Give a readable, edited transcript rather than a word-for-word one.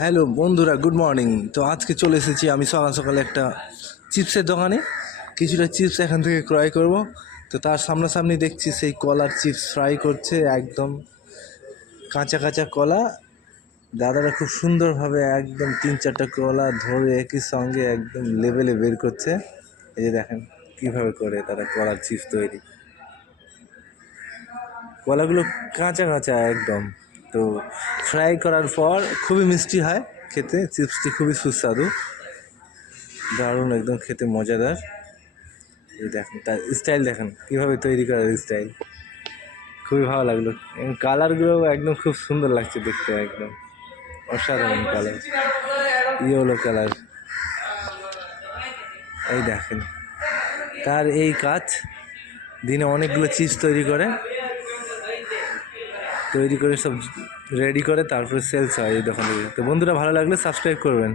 Hello বন্ধুরা, good morning. তো আজকে চলে এসেছি আমি সকাল সকালে একটা চিপসের দোকানে। কিছুটা চিপস এখান থেকে ক্রয় করব। তো তার সামনাসামনি দেখছি সেই কলার চিপস ফ্রাই করছে, একদম কাঁচা কাঁচা কলা। দাদারা খুব সুন্দরভাবে একদম 3-4টা কলা ধরে একই সঙ্গে একদম লেভেলে বের করছে। এই যে দেখেন কীভাবে করে তারা কলার চিপস তৈরি। কলাগুলো কাঁচা কাঁচা একদম। তো ফ্রাই করার পর খুবই মিষ্টি হয় খেতে, চিপসটি খুবই সুস্বাদু, দারুণ একদম খেতে মজাদার। এই দেখেন তার স্টাইল, দেখেন কীভাবে তৈরি করার স্টাইল, খুবই ভালো লাগলো। এবং কালারগুলো একদম খুব সুন্দর লাগছে দেখতে, একদম অসাধারণ কালার, ইয়েলো কালার। এই দেখেন তার এই কাজ, দিনে অনেকগুলো চিপস তৈরি করে সব রেডি করে তারপরে সেলস হয় এই দোকান থেকে। তো বন্ধুরা, ভালো লাগলে সাবস্ক্রাইব করবেন।